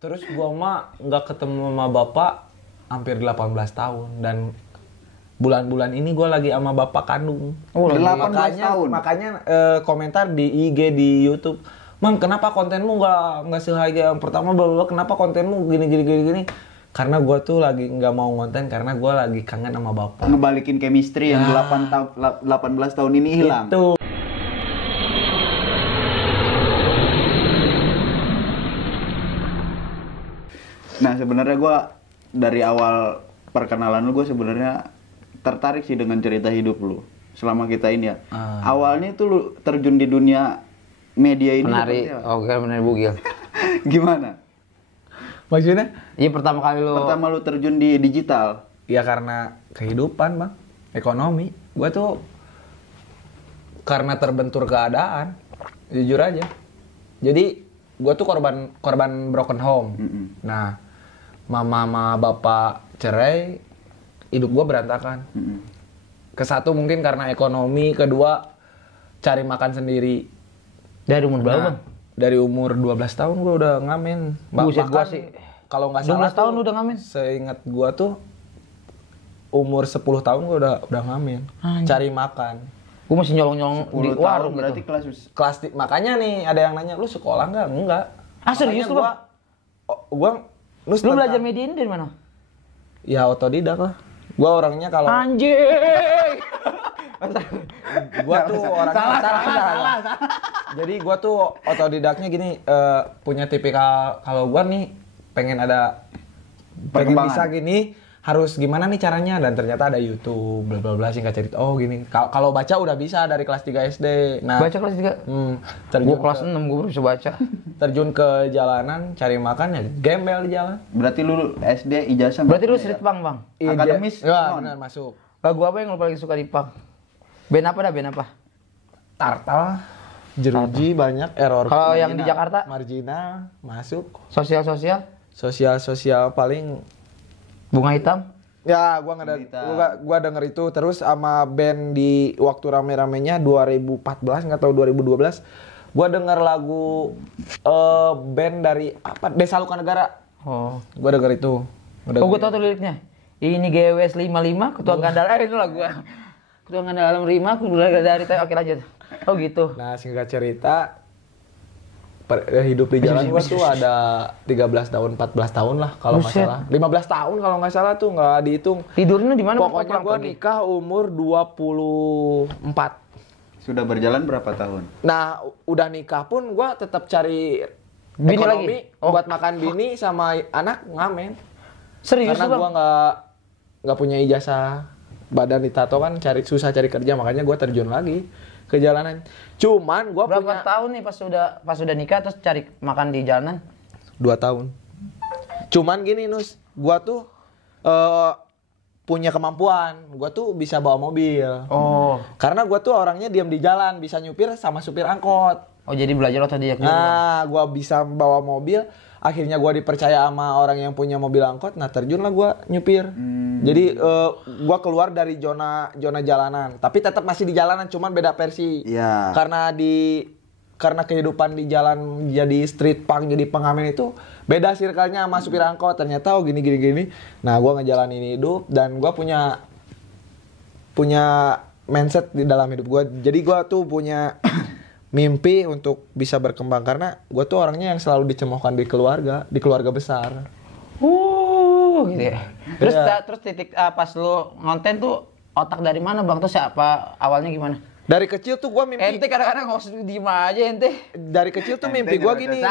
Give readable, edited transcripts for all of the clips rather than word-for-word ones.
Terus gua mah nggak ketemu sama bapak hampir 18 tahun dan bulan-bulan ini gua lagi sama bapak kandung. 18 tahun. Makanya komentar di IG di YouTube, "Mang, kenapa kontenmu nggak seharga yang pertama, bla kenapa kontenmu gini. Karena gua tuh lagi nggak mau konten karena gua lagi kangen sama bapak. Ngebalikin chemistry yang 18 tahun ini hilang. Itu. Nah, sebenarnya gue dari awal perkenalan lu, gue sebenarnya tertarik sih dengan cerita hidup lu selama kita ini ya. Awalnya tuh lu terjun di dunia media ini menari, menari bugil. Gimana? Maksudnya? Iya, pertama lu terjun di digital. Ya karena kehidupan, Bang. Ekonomi. Gue tuh karena terbentur keadaan, jujur aja. Jadi gue tuh korban broken home. Nah, mama sama bapak cerai, hidup gue berantakan. Kesatu mungkin karena ekonomi, kedua cari makan sendiri. Dari umur berapa, Bang? Dari umur 12 tahun gue udah ngamen. Buset, gua sih. Kalau nggak 12 salah tahun udah ngamen? Seingat gue tuh umur 10 tahun gue udah ngamen. Cari makan. Gue masih nyolong-nyolong di warung berarti gitu. Makanya nih ada yang nanya, lu sekolah nggak? Enggak. Serius lu, Bang? Lu belajar media ini dari mana? Ya otodidak lah. Gua orangnya kalau anjing. Gua tuh orangnya salah. Jadi gua tuh otodidaknya gini, punya tipikal kalau gua nih pengen bisa gini, harus gimana nih caranya, dan ternyata ada YouTube bla bla bla singkat cerita. Oh gini. Kalau baca udah bisa dari kelas 3 SD. Nah, baca kelas 3? Gua kelas 6 gua bisa baca. Terjun ke jalanan cari makan ya gembel di jalan. Berarti lu SD ijazah. Berarti lu street punk, Bang. Akademis. Ya, benar masuk. Lagu apa yang lu paling suka di punk? Band apa? Tartal, Jeruji banyak, Error. Kalau yang di Jakarta? Marginal masuk. Sosial? Sosial paling Bunga Hitam. Ya, gua denger itu terus sama band di waktu rame-ramenya 2014 nggak tahu 2012. Gua denger lagu band dari apa? Desa Luka Negara. Oh, gua denger itu. Gua tahu tuh liriknya. Ini GWS 55 Ketua Gandal itu lagu gua. Ketua Gandal 5 aku dari oke lanjut. Oh gitu. Nah, singkat cerita hidup di jalan gua tuh ada 13 tahun, 14 tahun lah kalau nggak salah. 15 tahun kalau nggak salah tuh nggak dihitung. Tidurnya di mana? Pokoknya gua nikah umur 24. Sudah berjalan berapa tahun? Nah, udah nikah pun gua tetap cari bini ekonomi lagi? Buat makan bini sama anak ngamen. Serius? Karena gua nggak punya ijazah badan ditato kan, susah cari kerja, makanya gua terjun lagi ke jalanan. Cuman gua berapa tahun nih pas udah nikah terus cari makan di jalanan? 2 tahun. Cuman gini Nus, gua tuh punya kemampuan, gua tuh bisa bawa mobil. Oh. Karena gua tuh orangnya diam di jalan, bisa nyupir sama supir angkot. Oh, jadi belajar otodidak juga. Nah, gua bisa bawa mobil, akhirnya gua dipercaya sama orang yang punya mobil angkot, nah terjunlah gua nyupir. Jadi gua keluar dari zona jalanan, tapi tetap masih di jalanan, cuman beda versi. Iya. Karena kehidupan di jalan jadi street punk, jadi pengamen itu beda circle-nya sama supir angkot. Ternyata gini. Nah, gua ngejalanin hidup dan gua punya mindset di dalam hidup gua. Jadi gua tuh punya mimpi untuk bisa berkembang karena gua tuh orangnya yang selalu dicemoohkan di keluarga besar. Gitu ya. Terus titik pas lu ngonten tuh otak dari mana, Bang? Terus apa awalnya gimana? Dari kecil tuh gua mimpi. Ente kadang-kadang nggak usah diem aja ente. Dari kecil tuh mimpi gua gini,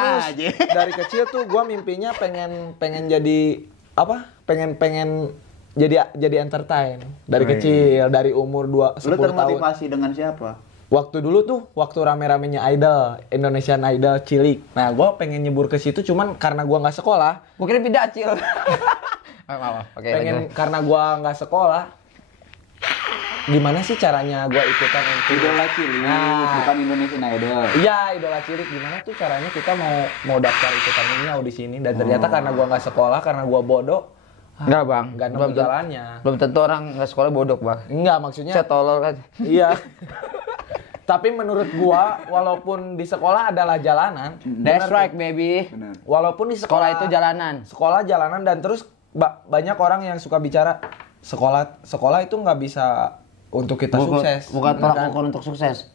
dari kecil tuh gua mimpinya pengen jadi apa? Pengen jadi entertain dari kecil, dari umur 10 tahun. Lu termotivasi dengan siapa? Waktu dulu tuh, waktu rame-ramenya Idol, Indonesian Idol Cilik. Nah, gua pengen nyebur ke situ cuman karena gua nggak sekolah. Gua kira pindah Acil. Maaf. Oke. Karena gua nggak sekolah. Gimana sih caranya gua ikutan untuk Idola Cilik, bukan Indonesian Idol. Iya, Idola Cilik. Gimana tuh caranya kita mau daftar ikutan ini audisi ini, dan ternyata karena gua nggak sekolah, karena gua bodoh. Enggak, Bang. Nggak nemu jalannya. Belum tentu orang nggak sekolah bodoh, Bang. Enggak, maksudnya saya tolol kan. Iya. Tapi menurut gua, walaupun di sekolah adalah jalanan, That's bener right, tuh. baby. Benar. Walaupun di Sekolah sekolah itu jalanan. sekolah jalanan dan terus banyak orang yang suka bicara sekolah itu nggak bisa untuk kita sukses. Bukan Bener tolak kan? ukur untuk sukses.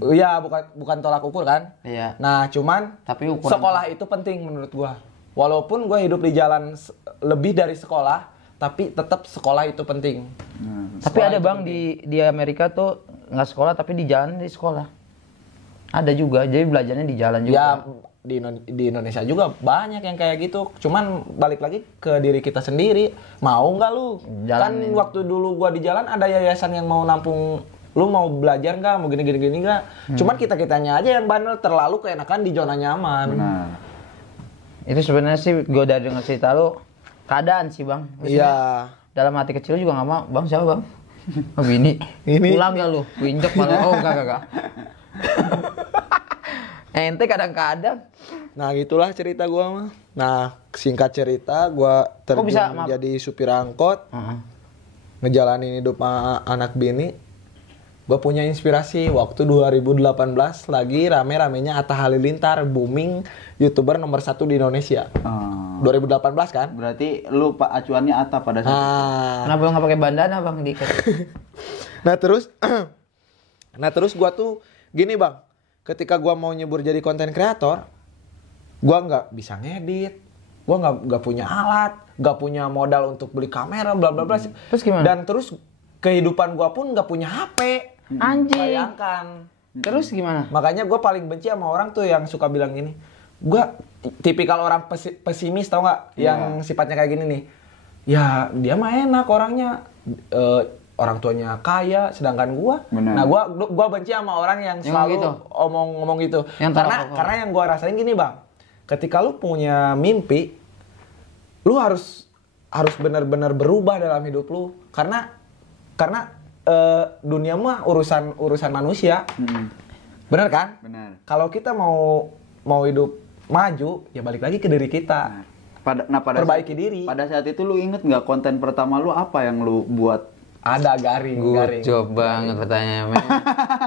Iya, bukan tolak ukur kan? Iya. Nah, cuman Tapi ukuran sekolah itu penting menurut gua. Walaupun gua hidup di jalan lebih dari sekolah, tapi tetap sekolah itu penting. Tapi ada bang di Amerika tuh nggak sekolah tapi di jalan di sekolah. Ada juga, jadi belajarnya di jalan juga. Ya di Indonesia juga banyak yang kayak gitu. Cuman balik lagi ke diri kita sendiri. Mau nggak lu? Jalanin. Kan waktu dulu gua di jalan ada yayasan yang mau nampung. Lu mau belajar nggak? Mau gini nggak? Cuman kita-kitanya aja yang bandel terlalu keenakan di zona nyaman. Benar. Itu sebenarnya sih gue dari dengar cerita lu keadaan sih bang. Maksudnya, Iya. dalam hati kecil juga nggak mau. Bang siapa bang? Oh bini. Ini. Pulang gak lu? Winjok malah. Oh enggak. Ente kadang-kadang. Nah gitulah cerita gua mah. Nah singkat cerita gua terjun bisa, maaf. jadi supir angkot, Heeh. ngejalanin hidup anak bini. Gua punya inspirasi waktu 2018 lagi rame-ramenya Atta Halilintar, booming YouTuber nomor 1 di Indonesia. 2018 kan? Berarti lu pak acuannya Atta pada saat Nah, Kenapa lu nggak pakai bandana bang diikat? nah terus gua tuh gini bang, ketika gua mau nyebur jadi konten kreator, gua nggak bisa ngedit, gua nggak punya alat, nggak punya modal untuk beli kamera, bla bla bla. Terus gimana? Dan terus kehidupan gua pun nggak punya HP. Anjing. Bayangkan. Terus gimana? Makanya gua paling benci sama orang tuh yang suka bilang gini. Gua tipikal orang pesimis tau nggak? Yang sifatnya kayak gini nih. Ya dia mah enak orangnya. Orang tuanya kaya, sedangkan gua. Benar. Nah gua benci sama orang yang Yang selalu gitu? ngomong gitu. Yang Karena yang gua rasain gini bang. Ketika lu punya mimpi, lu harus benar-benar berubah dalam hidup lu. Karena dunia mah urusan manusia. Bener kan? Benar. Kalau kita mau hidup maju, ya balik lagi ke diri kita. pada Perbaiki diri. Pada saat itu lu inget nggak konten pertama lu apa yang lu buat? Ada garing. Good banget pertanyaannya. Men.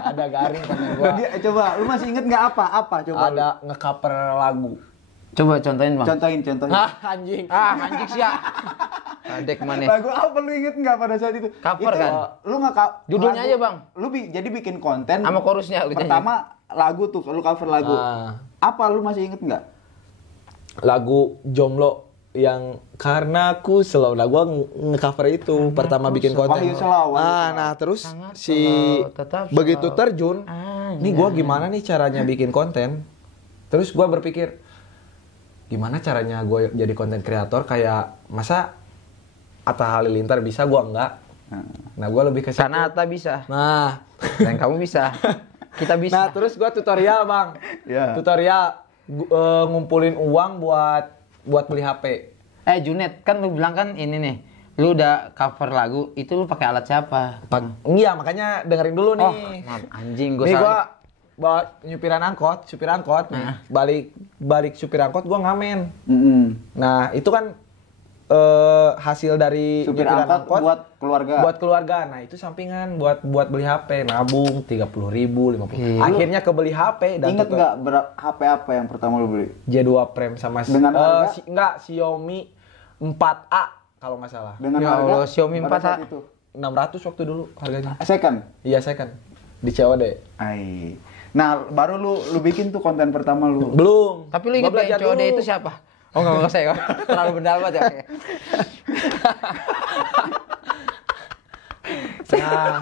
Ada garing konten gua. Coba lu masih inget nggak apa coba? Ada nge-cover lagu. Coba contohin bang. Contohin. Anjing. Anjing sih ya. Adek mana? Lagu apa lu inget nggak pada saat itu? Cover Itu, kan? Lu nggak Judulnya aja, Bang. Lu jadi bikin konten. Sama chorusnya lu nyanyi. Pertama lagu tuh, lu cover lagu. Apa lu masih inget nggak? Lagu Jomblo yang karena aku selalu. Nah gua nge-cover itu pertama bikin konten. Wahyu Selaw. Nah terus Sangat si selalu, tetap begitu selalu. terjun, Ah, nih gua gimana nih caranya bikin konten? Terus gua berpikir gimana caranya gue jadi konten kreator kayak masa Atta Halilintar bisa gua enggak? Nah gua lebih ke situ. Karena Atta bisa. Nah, Dan kamu bisa. Kita bisa. nah terus gua tutorial bang, Iya. tutorial ngumpulin uang buat beli HP. Junet, kan lu bilang kan ini nih. Lu udah cover lagu, itu lu pakai alat siapa? Iya makanya dengerin dulu Oh, nih. maaf, anjing gue Nih salah. gua bawa supir angkot nih. Balik supir angkot gua ngamen. Nah, itu kan hasil dari Supir nyupiran angkot buat keluarga. Buat keluarga. Nah, itu sampingan buat beli HP, nabung 30.000, 50. Akhirnya kebeli HP dan Ingat nggak HP apa yang pertama lu beli? J2 Prime sama Dengan harga? Xiaomi 4A kalau nggak salah. Dengan Ya harga Allah, Xiaomi pada 4A. saat itu. 600 waktu dulu harganya. Second. Iya, saya kan di COD. Ai. Nah, baru lu bikin tuh konten pertama lu. Belum. Tapi lu Gua inget belajar gak COD dulu. itu siapa? Oh enggak saya. Terlalu benar banget ya. Oke. Nah,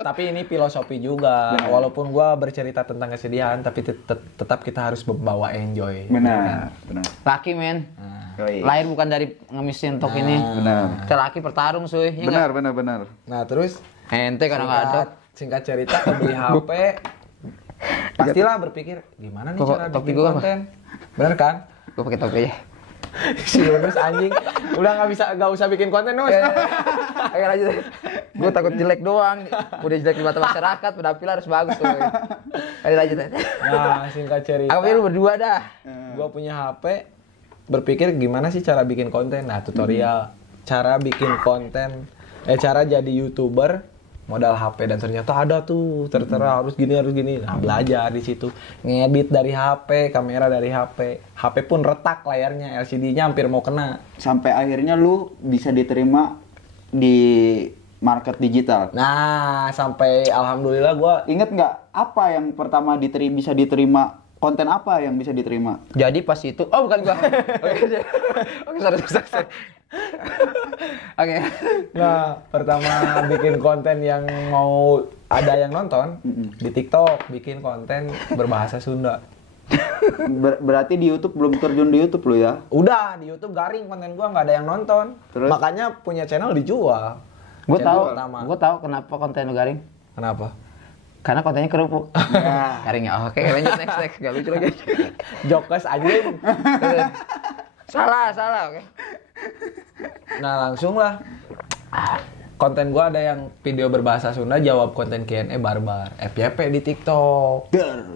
tapi ini filosofi juga. Walaupun gua bercerita tentang kesedihan, tapi tetap kita harus membawa enjoy. Benar. Laki men. Yoi. Lahir bukan dari ngemisin tok ini. Benar. Kita laki bertarung suy. Ya nggak? Benar. Nah, terus Ente kadang-kadang. singkat cerita beli HP. Pastilah berpikir gimana nih Kok cara topi bikin gua apa? konten. Bener kan? Gue pakai topi ya. Si Yunus anjing udah nggak usah bikin konten Nus. Ayo lanjut. Gue takut jelek doang. Udah jelek di mata masyarakat, penampilan harus bagus tuh. Ayo lanjut. Nah, singkat cerita. Aku lu berdua dah. Gua punya HP, berpikir gimana sih cara bikin konten. Nah, tutorial cara bikin konten, cara jadi YouTuber modal HP dan ternyata ada tuh tertera harus gini. Nah, belajar di situ. Ngedit dari HP, kamera dari HP. HP pun retak layarnya, LCD-nya hampir mau kena. Sampai akhirnya lu bisa diterima di market digital. Nah, sampai alhamdulillah gua Ingat nggak apa yang pertama bisa diterima? Konten apa yang bisa diterima? Jadi pas itu, oh bukan gua. Oke, sorry. Oke. Nah, pertama bikin konten yang mau ada yang nonton di TikTok, bikin konten berbahasa Sunda. Berarti di YouTube belum terjun di YouTube lu ya? Udah di YouTube garing konten gua nggak ada yang nonton. Terus? Makanya punya channel dijual. Gue Channel tahu, kenapa konten lu garing. Kenapa? Karena kontennya kerupuk. Ya. Garing ya. Oke, lanjut next. Gak lucu lagi. Jokes anjing. Salah, oke. Nah, langsung lah. Konten gua ada yang video berbahasa Sunda jawab konten Q&A barbar. FYP di TikTok.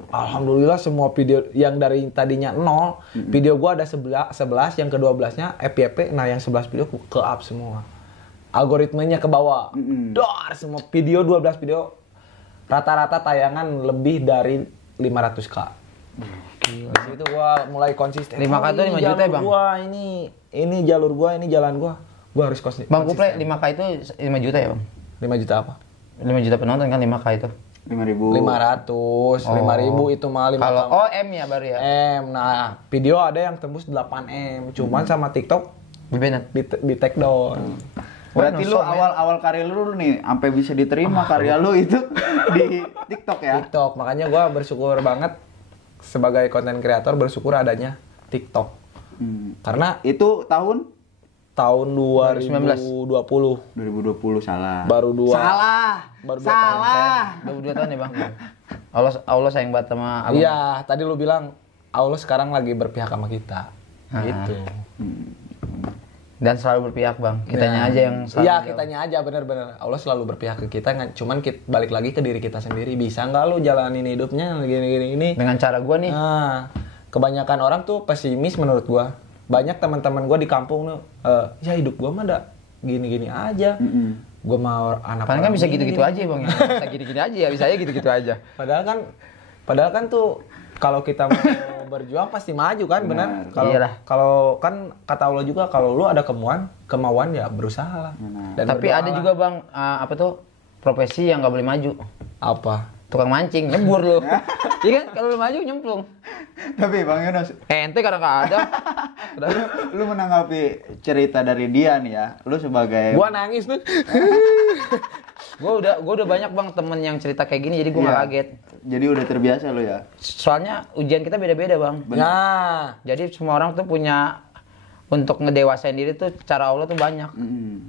Alhamdulillah semua video yang dari tadinya 0, video gua ada 11, yang ke-12-nya FYP, nah yang 11 video ke up semua. Algoritmenya ke bawah. Dar, semua video 12 video rata-rata tayangan lebih dari 500k. Di situ gua mulai konsisten. 5K itu 5 juta ya, Bang? Ini jalur gua, ini jalan gua. Gua harus konsisten. Bang Kuple 5K itu 5 juta ya, Bang? 5 juta apa? 5 juta penonton kan 5K itu. 5.000. 500 itu malah 5 Kalau M ya baru ya. Nah, video ada yang tembus 8M, cuman sama TikTok Bebenan. di take down. Berarti lu awal karir lu nih sampai bisa diterima karya lu itu di TikTok ya? TikTok, makanya gua bersyukur banget sebagai konten kreator bersyukur adanya TikTok. Karena Itu tahun 2020 2020 salah. baru dua Salah. 22 tahun ya, Bang. Allah sayang banget sama Abang. Iya, tadi lu bilang Allah sekarang lagi berpihak sama kita. Gitu. Dan selalu berpihak, Bang. Kitanya Nah, aja yang selalu. Iya, kitanya aja bener-bener. Allah selalu berpihak ke kita, cuman balik lagi ke diri kita sendiri. Bisa nggak lu jalanin hidupnya gini-gini ini? Dengan cara gua nih. Nah, kebanyakan orang tuh pesimis menurut gua. Banyak teman-teman gua di kampung tuh, ya hidup gua mah gini-gini aja. Gua mau anak Paling kan orang bisa gini, gitu-gitu aja, Bang. Bisa gini-gini aja ya, bisa aja gitu-gitu aja. Padahal kan tuh kalau kita mau berjuang pasti maju kan, benar? Iyalah. Kalau kan kata Allah juga kalau lu ada kemauan ya berusaha lah. Dan Tapi berdoa ada lah. juga, Bang, apa tuh? Profesi yang nggak boleh maju. Apa? Tukang mancing, nyebur lu. Iya kan? Kalau lu maju nyemplung. Tapi Bang Yunus, Ente kadang nggak ada. lu menanggapi cerita dari dia nih ya, lu sebagai Gua nangis tuh. Gua udah banyak, Bang, temen yang cerita kayak gini, jadi gua nggak Iya. kaget. Jadi udah terbiasa lu ya. Soalnya ujian kita beda-beda, Bang. Nah, Jadi semua orang tuh punya untuk ngedewasain diri tuh cara Allah tuh banyak.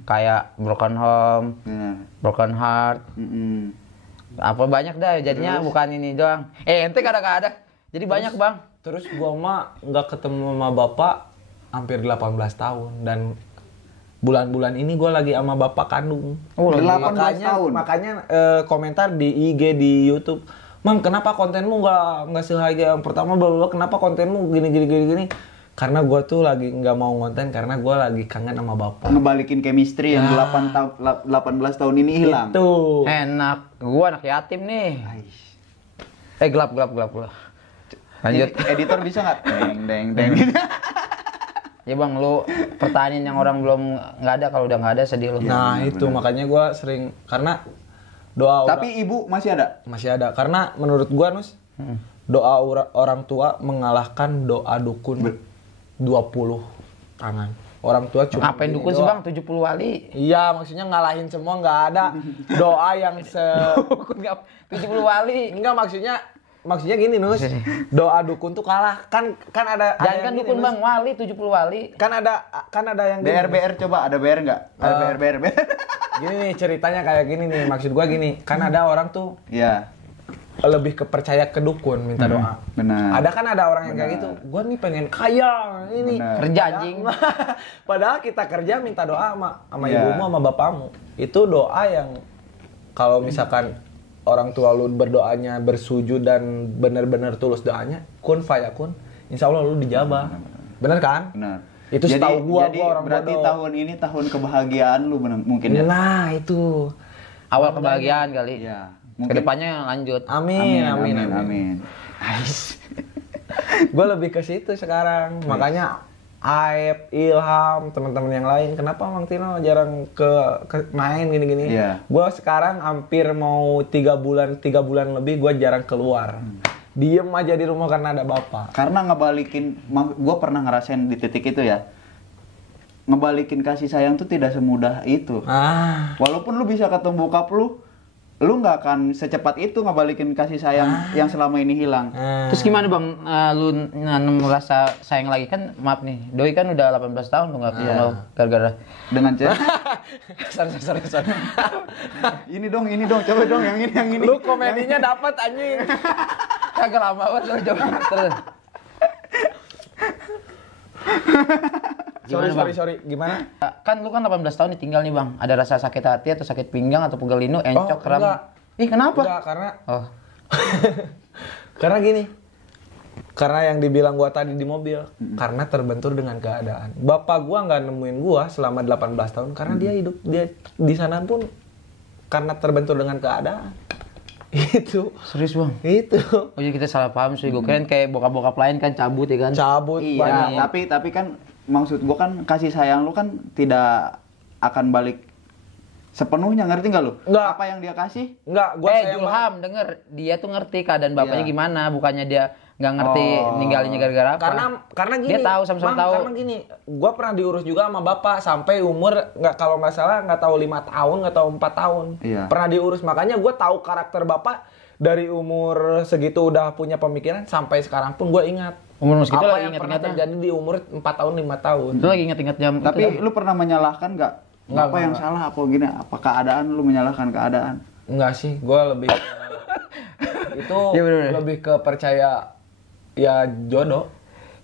Kayak broken home, Benar. broken heart, apa banyak dah. Jadinya bukan ini doang. Ente kadang nggak ada. Jadi banyak, Bang. terus gua mah nggak ketemu sama bapak hampir 18 tahun dan bulan-bulan ini gua lagi sama bapak kandung. Oh, lagi. 18 tahun. Makanya komentar di IG di YouTube, "Mang, kenapa kontenmu nggak seharga yang pertama, bla kenapa kontenmu gini?" Karena gua tuh lagi nggak mau konten karena gua lagi kangen sama bapak. Ngebalikin chemistry yang Ya. 18 tahun ini hilang. Itu. Enak. Gua anak yatim nih. Gelap. Lanjut. Editor bisa nggak? Deng. Ya, Bang, lu pertanyaan yang orang belum nggak ada, kalau udah nggak ada sedih lu. Nah, itu makanya gua sering karena doa Tapi ibu masih ada? masih ada karena menurut gua Nus, doa orang tua mengalahkan doa dukun 20 tangan. Orang tua cuma Ngapain gini dukun sih, doang. Bang? 70 wali. Iya, maksudnya ngalahin semua nggak ada doa yang Dukun nggak 70 wali. enggak maksudnya gini Nus. Doa dukun tuh kalah. Kan ada Jangan yang kan gini, dukun, Nus. Bang, wali 70 wali. Kan ada yang gini. BR coba, ada BR nggak? Ada BR. Gini nih ceritanya kayak gini nih. Maksud gua gini, kan ada orang tuh Iya. lebih kepercaya ke dukun minta doa. Benar. Ada orang yang kayak gitu. Gua nih pengen kaya ini. Benar. Kerja, anjing. Padahal kita kerja minta doa sama Iya. ibumu sama bapakmu. Itu doa yang kalau misalkan orang tua lu berdoanya bersujud dan benar-benar tulus doanya, kun fayakun, insya Allah lu dijabah. Bener kan? Benar. Itu setahu gua jadi orang berarti bodoh. tahun ini tahun kebahagiaan lu mungkin ya? Nah itu. awal kebahagiaan kali. Iya. Kedepannya lanjut. Amin. Ais. Gue lebih ke situ sekarang. Makanya Aep, Ilham, teman-teman yang lain, kenapa Mang Tino jarang ke main gini-gini? Iya. Gue sekarang hampir mau 3 bulan lebih gue jarang keluar. Diem aja di rumah karena ada bapak. Karena ngebalikin, gue pernah ngerasain di titik itu ya. Ngebalikin kasih sayang tuh tidak semudah itu. Walaupun lu bisa ketemu bokap lu nggak akan secepat itu ngebalikin kasih sayang yang selama ini hilang. Terus gimana bang, lu merasa sayang lagi kan? Maaf nih, Doi kan udah 18 tahun tuh nggak ketemu gara-gara Dengan cewek. sorry. Ini dong, coba dong yang ini. Lu komedinya dapat anjing. Kagak lama banget lu coba terus. Sorry. Gimana? Kan lu kan 18 tahun ditinggal nih bang. Ada rasa sakit hati atau sakit pinggang atau pegel linu, encok, kram? Enggak. Ih kenapa? Enggak, karena Oh. karena gini. Karena yang dibilang gua tadi di mobil, karena terbentur dengan keadaan. Bapak gua nggak nemuin gua selama 18 tahun karena dia hidup dia di sana pun karena terbentur dengan keadaan. Itu. Serius bang? Itu. Oh iya kita salah paham sih. Gue kirain kayak bokap-bokap lain kan cabut ya kan? Cabut Iya, tapi kan maksud gua kan kasih sayang lu kan tidak akan balik sepenuhnya, ngerti nggak lu? Nggak. Apa yang dia kasih? Enggak, gua sayang Julham denger, dia tuh ngerti keadaan bapaknya Iya. gimana, bukannya dia nggak ngerti ninggalinnya gara-gara apa. Karena gini. Dia tahu sama-sama Mang, tahu. Karena gini, gua pernah diurus juga sama bapak sampai umur kalau nggak salah nggak tahu 5 tahun, nggak tahu 4 tahun. Iya. Pernah diurus, makanya gua tahu karakter bapak dari umur segitu udah punya pemikiran sampai sekarang pun gua ingat. Umur segitu Apa lagi yang pernah ingat-ingatnya. terjadi di umur 4 tahun, 5 tahun. Itu lagi ingat-ingat jam. Tapi itu. lu pernah menyalahkan nggak? Nggak, Apa yang nggak. salah apa gini? Apa keadaan lu menyalahkan keadaan? Enggak sih, gua lebih itu Iya, bener-bener. lebih ke percaya ya jodoh.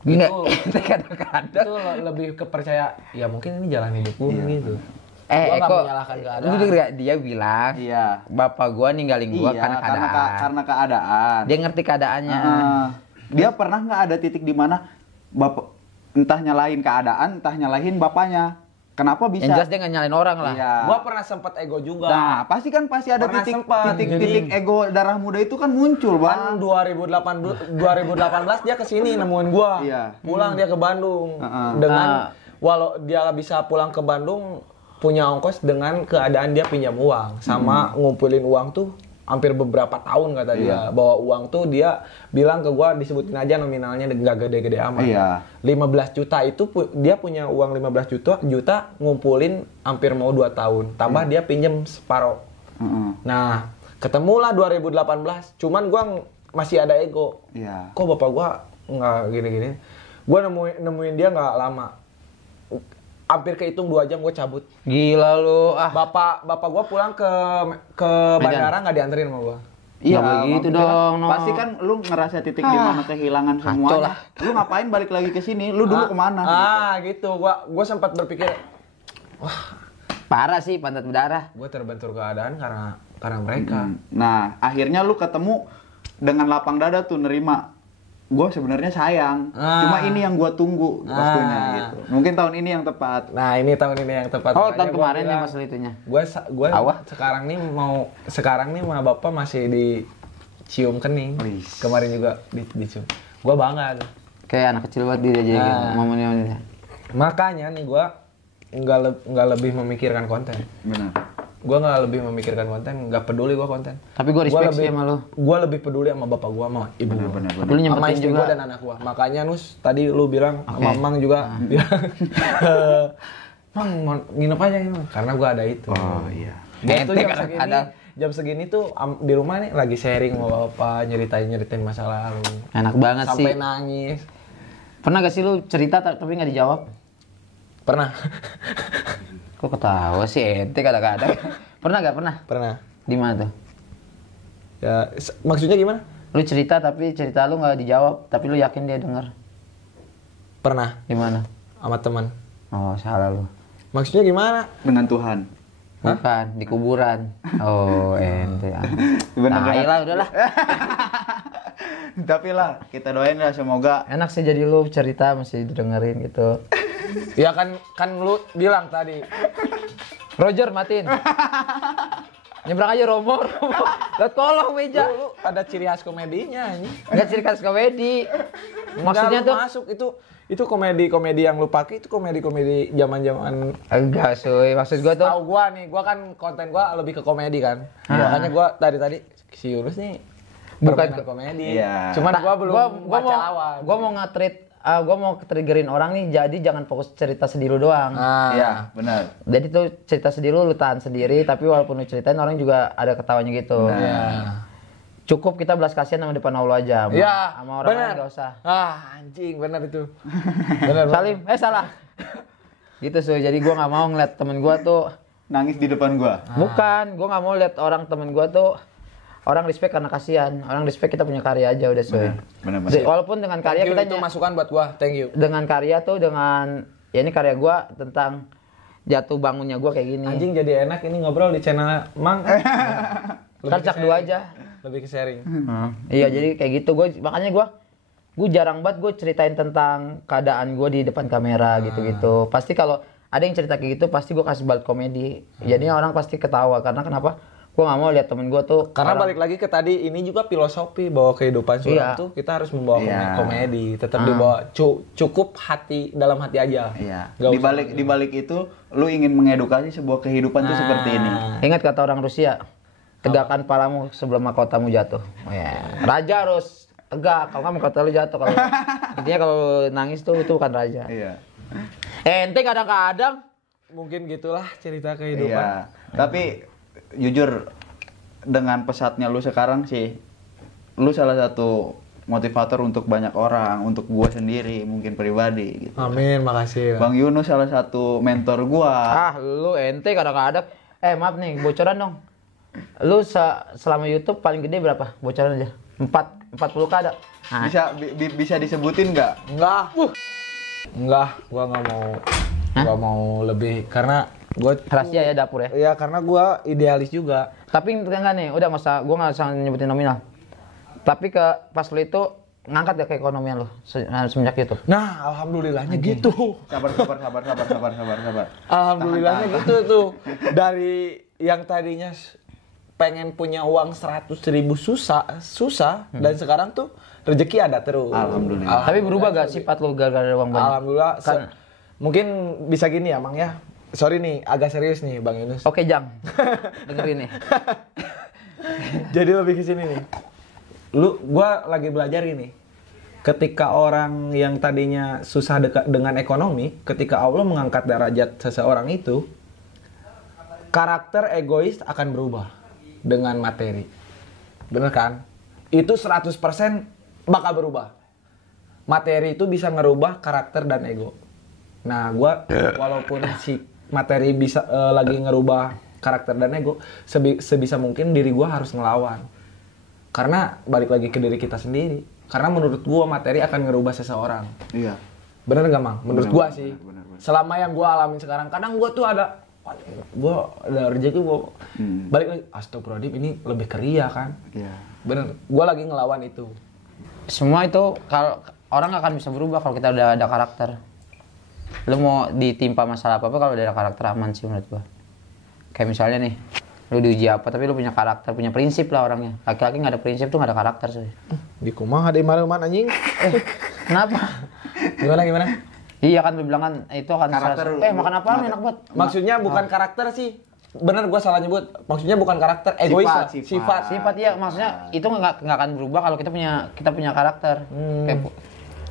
Enggak, Itu kadang-kadang. itu lebih ke percaya ya mungkin ini jalan hidup gue gitu. Gua nggak Eko, menyalahkan keadaan. lu denger gak? Dia bilang, Iya. bapak gua ninggalin gua karena keadaan. karena keadaan. Dia ngerti keadaannya. Dia pernah nggak ada titik di mana bapak entah nyalahin keadaan, entah nyalahin bapaknya? Kenapa bisa? Yang jelas dia nggak nyalain orang lah. Iya. Gua pernah sempat ego juga. Nah, pasti ada Pernah sempat. titik ego darah muda itu kan muncul, Kan Bang. 2018 dia kesini nemuin gua. Iya. Pulang dia ke Bandung Heeh. dengan walau dia bisa pulang ke Bandung punya ongkos dengan keadaan dia pinjam uang sama ngumpulin uang tuh hampir beberapa tahun kata dia. Bawa uang tuh dia bilang ke gua disebutin aja nominalnya nggak gede-gede amat. Iya. 15 juta itu dia punya uang 15 juta ngumpulin hampir mau 2 tahun. Tambah dia pinjem separoh. Nah, ketemulah 2018. Cuman gua masih ada ego. Iya. Kok bapak gua nggak gini-gini? Gua nemuin dia nggak lama. Hampir kehitung 2 jam gua cabut. Gila lu, ah. Bapak gua pulang ke bandara nggak dianterin sama gua. Iya, nggak boleh gitu maksudnya dong, no. Pasti kan lu ngerasa titik di mana kehilangan semuanya. lah. Lu ngapain balik lagi ke sini? Lu dulu kemana? Gitu. Gua sempat berpikir, Parah sih, pantat berdarah. gua terbentur keadaan karena mereka. Nah, akhirnya lu ketemu dengan lapang dada tuh nerima. Gue sebenarnya sayang, cuma ini yang gue tunggu waktunya gitu. Mungkin tahun ini yang tepat. Nah, ini tahun ini yang tepat. Oh, Makanya tahun gua kemarin nih bilang, masalah itunya. Gue Awah. sekarang nih sama bapak masih dicium kening. Wis. Kemarin juga dicium. Gue bangga tuh. Kayak anak kecil banget dia aja gitu. Momennya. Makanya nih gue nggak lebih memikirkan konten. Benar. Gue nggak lebih memikirkan konten, nggak peduli gue konten. Tapi gue respect sih sama lu. Gue lebih peduli sama bapak gue, sama ibu gue. Benar. Lu Sama nyempetin istri gue juga. dan anak gue. Makanya Nus, tadi lu bilang, Mamang juga bilang, Mang, mau nginep aja ini, Mang. Karena gue ada itu. Oh iya. Gua tuh Ente kadang-kadang. jam segini tuh di rumah nih lagi sharing sama bapak, nyeritain masa lalu. Enak banget sih. Sampai nangis. Pernah gak sih lu cerita tapi nggak dijawab? Pernah. Kok ketawa sih ente kadang-kadang? Pernah gak? Pernah? Pernah. Di mana tuh? Ya, maksudnya gimana? Lu cerita tapi cerita lu nggak dijawab, tapi lu yakin dia denger. Pernah. Di mana? Sama teman. Oh, salah lu. Maksudnya gimana? Dengan Tuhan. Bukan, di kuburan. Oh, ente. Bener. Nah, lah udahlah. Tapi lah, kita doain lah semoga. Enak sih jadi lu cerita masih didengerin gitu. Ya kan lu bilang tadi. Roger, matiin. Nyebrang aja Romo. Lihat kolong meja. Lu ada ciri khas komedinya ini. Enggak ciri khas komedi. Maksudnya tuh masuk itu komedi-komedi yang lu pakai itu komedi-komedi zaman-zaman. enggak, Soy. Maksud gua tuh Tahu gua kan konten gua lebih ke komedi kan. Makanya gua tadi si Yunus nih bukan bukan komedi. Iya. Cuman gua belum baca awal. Gua mau gua mau triggerin orang nih, jadi jangan fokus cerita sedih lu doang. Iya, benar. Jadi tuh cerita sedih lu tahan sendiri, tapi walaupun lu ceritain orang juga ada ketawanya gitu. Iya. Cukup kita belas kasihan sama depan Allah aja. Iya. Sama orang lain Benar. enggak usah. Anjing benar itu. Benar. Salim, salah. Gitu Soy. Jadi gua nggak mau ngeliat temen gua tuh Nangis di depan gua. bukan, gua nggak mau lihat orang temen gua tuh orang respect karena kasihan. Orang respect kita punya karya aja udah Soy. Benar. Walaupun dengan karya kita itu masukan buat gua. Thank you. dengan karya tuh dengan ya ini karya gua tentang jatuh bangunnya gua kayak gini. Anjing jadi enak ini ngobrol di channel Mang. Karcak dua aja. Lebih ke sharing. Iya jadi kayak gitu makanya gue jarang banget gue ceritain tentang keadaan gue di depan kamera gitu-gitu. Pasti kalau ada yang cerita kayak gitu pasti gue kasih balik komedi. Jadinya orang pasti ketawa karena kenapa? Gue nggak mau lihat temen gue tuh. Karena balik lagi ke tadi ini juga filosofi bahwa kehidupan Iya. suram tuh kita harus membawa komedi, tetap dibawa cukup dalam hati aja. Iya. Nggak Di balik itu lu ingin mengedukasi sebuah kehidupan tuh seperti ini. Ingat kata orang Rusia, tegakkan palamu sebelum mahkotamu jatuh. Oh, ya. Raja harus tegak, kalau nggak mahkota lu jatuh. Kalau intinya kalau nangis tuh itu bukan raja. Iya. Ente kadang-kadang Mungkin gitulah cerita kehidupan. Iya. Tapi jujur dengan pesatnya lu sekarang sih, lu salah satu motivator untuk banyak orang, untuk gua sendiri mungkin pribadi gitu. Amin, makasih. Bang Yunus salah satu mentor gua. lu ente kadang-kadang maaf nih bocoran dong. Lu selama YouTube paling gede berapa? Bocoran aja. 40k ada. Nah, Bisa disebutin nggak? Enggak, gua nggak mau lebih karena gua rahasia ya dapur ya. ya karena gua idealis juga. Tapi enggak nih, udah gua nggak usah nyebutin nominal. Tapi pas lu itu ngangkat ya keekonomian lu semenjak YouTube. Nah, alhamdulillahnya gitu. Sabar. Alhamdulillahnya gitu tuh. Dari yang tadinya pengen punya uang 100.000 susah dan sekarang tuh rezeki ada terus. Alhamdulillah. Tapi berubah gak sifat lu gara-gara uang banyak? Alhamdulillah. Mungkin bisa gini ya, Mang ya. Sorry nih, agak serius nih, Bang Yunus. Oke, Jang. Dengerin nih. Jadi lebih ke sini nih. Gua lagi belajar gini. Ketika orang yang tadinya susah dengan ekonomi, ketika Allah mengangkat derajat seseorang itu, karakter egois akan berubah dengan materi. Bener kan? Itu 100% bakal berubah. Materi itu bisa ngerubah karakter dan ego. Nah, gua walaupun si materi bisa lagi ngerubah karakter dan ego, sebisa mungkin diri gua harus ngelawan. Karena balik lagi ke diri kita sendiri. Karena menurut gua materi akan ngerubah seseorang. Iya. Bener gak, Mang? Menurut gua sih. bener. Selama yang gua alamin sekarang, kadang gua tuh ada rezeki gua balik lagi, astagfirullahaladzim, ini lebih keria kan. Iya. Bener, gua lagi ngelawan itu. Semua itu kalau orang nggak akan bisa berubah kalau kita udah ada karakter. Lu mau ditimpa masalah apa kalau udah ada karakter aman sih menurut gua. Kayak misalnya nih, lu diuji apa tapi lu punya karakter, punya prinsip lah orangnya. Laki-laki nggak ada prinsip tuh nggak ada karakter sih. Di kumaha di mana anjing? Kenapa? Gimana? Iya kan lu bilang kan itu akan Karakter. makan apa enak banget. Maksudnya bukan karakter sih. Bener, gua salah nyebut. Maksudnya bukan karakter, egois lah. Sifat. Sifat ya maksudnya itu nggak akan berubah kalau kita punya karakter. Kayak,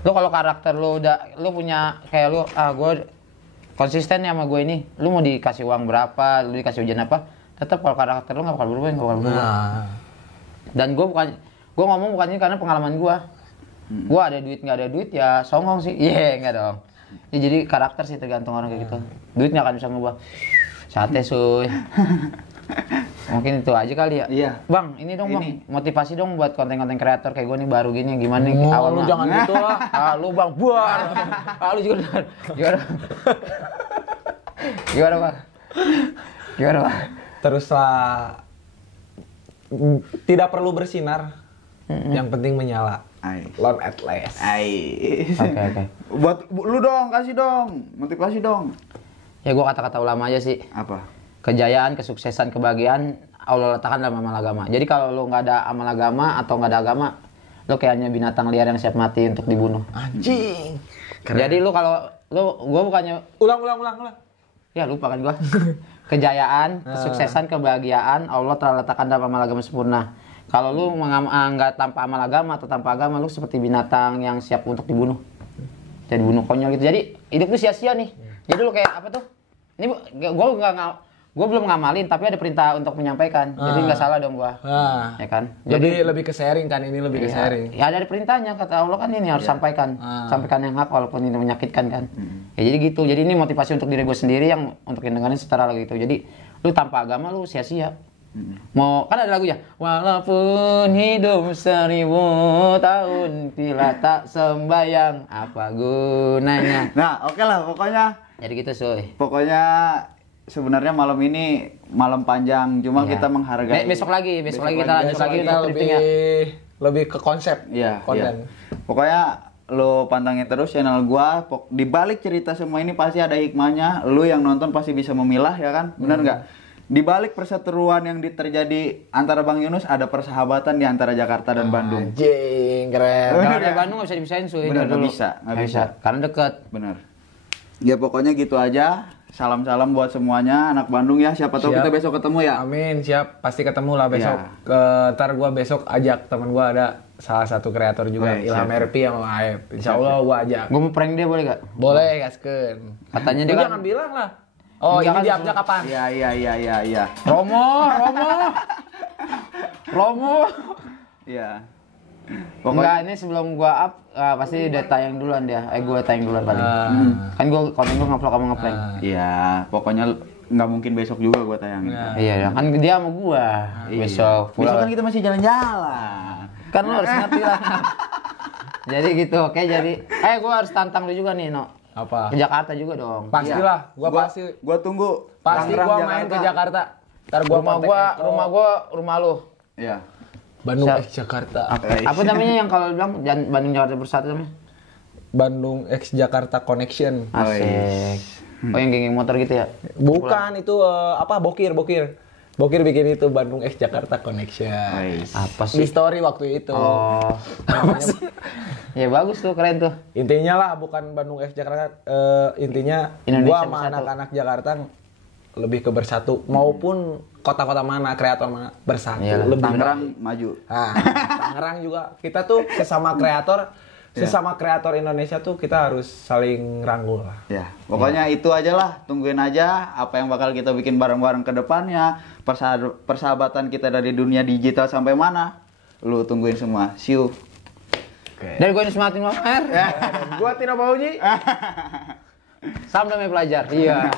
lu kalau karakter lu punya kayak lu gue konsisten ya sama gue ini, lu mau dikasih uang berapa, lu dikasih ujian apa, tetap kalau karakter lu nggak bakal berubah. Dan gue ngomong bukan ini karena pengalaman gue. Gue ada duit nggak ada duit ya songong sih, nggak dong. Ya, jadi karakter sih tergantung orang kayak gitu. Duit nggak akan bisa ngubah. Sate suy. Mungkin itu aja kali ya. Iya. Bang, ini dong bang, motivasi dong buat konten-konten kreator kayak gue nih baru gini gimana nih Lu jangan gitu lah. lu bang, buar. Lu juga gimana? Gimana bang? Teruslah, tidak perlu bersinar. Yang penting menyala. Lone at last. Oke. Buat lu dong, kasih dong, motivasi dong. Ya gue kata-kata ulama aja sih. Apa? Kejayaan, kesuksesan, kebahagiaan Allah letakkan dalam amal agama. Jadi kalau lu nggak ada amal agama atau nggak ada agama, lu kayaknya binatang liar yang siap mati untuk dibunuh. Anjing. Jadi lu kalau gua bukannya Ulang. ya lupa kan gua. Kejayaan, kesuksesan, kebahagiaan Allah telah letakkan dalam amal agama sempurna. Kalau lu nggak tanpa amal agama atau tanpa agama, lu seperti binatang yang siap untuk dibunuh. Jadi bunuh konyol gitu. Jadi hidup lu sia-sia nih. Jadi lu kayak apa tuh? Ini gua belum ngamalin tapi ada perintah untuk menyampaikan. Jadi nggak salah dong gua. Ya kan? Jadi lebih ke sharing kan, ini lebih ke sharing. Ya ada perintahnya kata Allah kan ini harus sampaikan. Sampaikan yang hak walaupun ini menyakitkan kan. Ya jadi gitu. Jadi ini motivasi untuk diri gue sendiri yang untuk dengerin setara gitu. Jadi lu tanpa agama lu sia-sia. Mau kan ada lagunya walaupun hidup 1000 tahun bila tak sembayang apa gunanya. Nah, oke lah pokoknya. Jadi gitu Soy. Pokoknya sebenarnya malam ini malam panjang, cuma Iya. kita menghargai. Besok lagi kita lanjut lagi Kita untuk drifting ya. lebih ke konsep. Iya, konten. iya. Pokoknya lo pantangin terus channel gua. Di balik cerita semua ini pasti ada hikmahnya. Lu yang nonton pasti bisa memilah ya kan? Benar nggak? Di balik perseteruan yang terjadi antara Bang Yunus ada persahabatan di antara Jakarta dan Bandung. Anjing, keren. Kalau dari Bandung nggak bisa dipisahin Soy. Bener, dari dulu. nggak bisa. Karena deket. Benar. Ya pokoknya gitu aja. Salam-salam buat semuanya anak Bandung ya. Siapa tahu Siap. kita besok ketemu ya. Amin, siap. Pasti ketemu lah besok. Iya. Ntar gua besok ajak teman gua ada salah satu kreator juga, Baik, Ilham siap. RP sama Aep. Insya Allah gua ajak. Gue mau prank dia boleh gak? Boleh, gaskeun. Katanya Lu dia kan jangan bilang lah. Oh, Enggak ini kan, diupnya kapan? Iya. Romo. Iya. Enggak, ini sebelum gua up pasti udah tayang duluan dia. Gua tayang duluan paling. Kan gua konten gua ngupload sama ngeprank. Iya, pokoknya nggak mungkin besok juga gua tayangin. Iya, kan dia sama gua. Besok Besok kan pulang. kita masih jalan-jalan. Kan lu harus ngerti lah. Jadi gitu, oke jadi. Gua harus tantang lu juga nih, No. Apa? Ke Jakarta juga dong. Pastilah, Gua tunggu. pasti Tangerang, gua main ke Jakarta. Ntar gua Rumah gua. Iya. Bandung Siap. X Jakarta. Apa namanya yang kalau bilang Bandung Jakarta Bersatu namanya? Bandung X Jakarta Connection. Asik. Oh yang geng motor gitu ya? Bukan itu Bokir bikin itu Bandung X Jakarta Connection. Apa Di sih? story waktu itu. Oh. Ya bagus tuh, keren tuh. Intinya lah bukan Bandung X Jakarta, intinya Indonesia gua sama bersatu. anak-anak Jakarta lebih ke bersatu maupun kota-kota mana, kreator mana bersatu. Iyalah, Lebih Tangerang maju. Nah, Tangerang juga. Kita tuh sesama kreator Indonesia tuh kita harus saling rangkul lah. Ya, pokoknya itu aja lah. Tungguin aja apa yang bakal kita bikin bareng-bareng ke depannya. Persahabatan kita dari dunia digital sampai mana. Lu tungguin semua. See you. Dan gue Nismatin Mamer. Gua Tino Pauji. Salam damai pelajar. Iya.